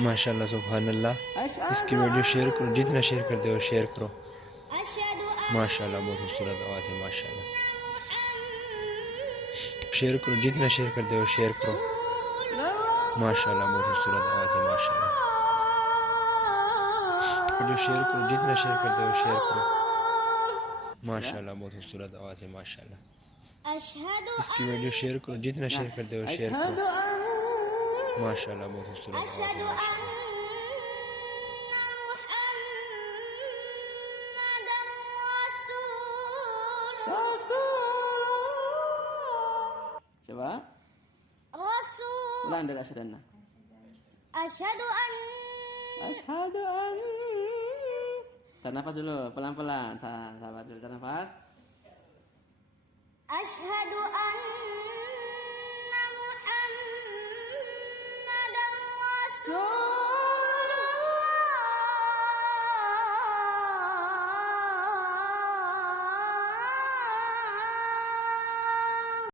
माशाल्लाह सुभान अल्लाह। इसकी वीडियो शेयर करो, जितना शेयर कर दो शेयर करो। माशाल्लाह बहुत खूबसूरत आवाज़ है माशाल्लाह। शेयर करो, जितना शेयर कर दो शेयर करो। माशाल्लाह बहुत खूबसूरत आवाज़ है माशाल्लाह। वीडियो शेयर करो, जितना शेयर कर दो शेयर करो। माशाल्लाह बहुत खूबसूरत आवाज़ है माशाल्लाह। इसकी वीडियो शेयर करो, जितना शेयर कर दो शेयर करो। माशाल्लाह बहुत खूबसूरत आवाज़ है माशाल्लाह। Coba. Ulang dari asyhadu. Asyhadu an. Asyhadu an. Tarik nafas dulu, pelan-pelan. Sahabat dulu, tarik nafas. Asyhadu anna Muhammadar Rasul.